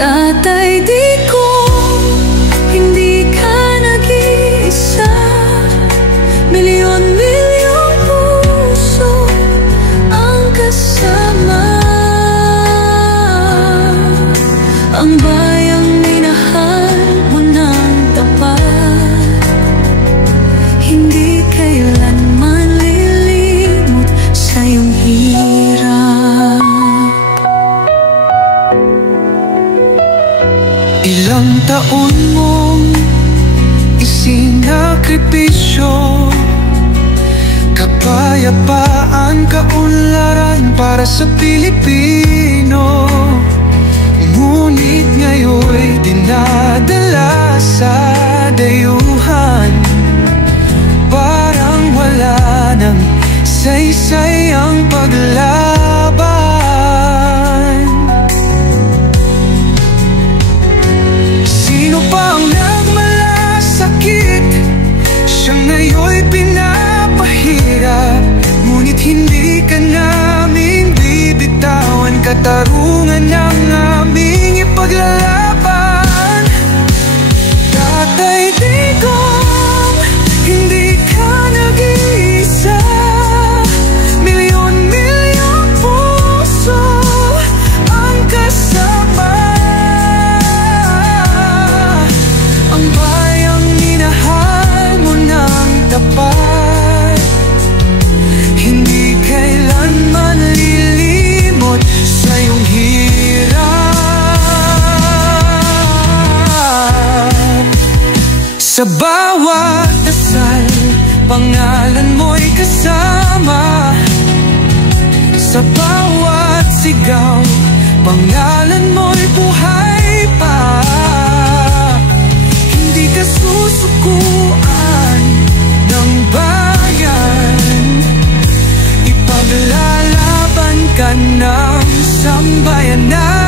Tatay, di ko hindi ka nag-iisa. Milyon-milyong puso ang kasama. Ang bayang minahal mo ng tapat, hindi kailanman lilimot sa iyong hirap. Ilang taon mong isinakripisyo, kapayapaan, kaunlaran para sa Pilipino. Ngunit ngayon'y dinadala sa dayuhan, parang wala nang saysay ang paglaban. Sino pa ang nagmalasakit? Siya ngayon'y pinapahirap, ngunit hindi ka namin bibitawan. Katarungan ng aming ipaglalaban. Tatay, digong, hindi ka nag-iisa. Milyon-milyong puso ang kasama. Ang bayang minahal mo ng tapat, hindi kailanman lilimot sa iyong hirap. Sa bawat dasal, pangalan mo'y kasama. Sa bawat sigaw, pangalan mo'y buhay pa. Hindi ka susukuan ng bayan, ipaglalaban ka ng sambayanan.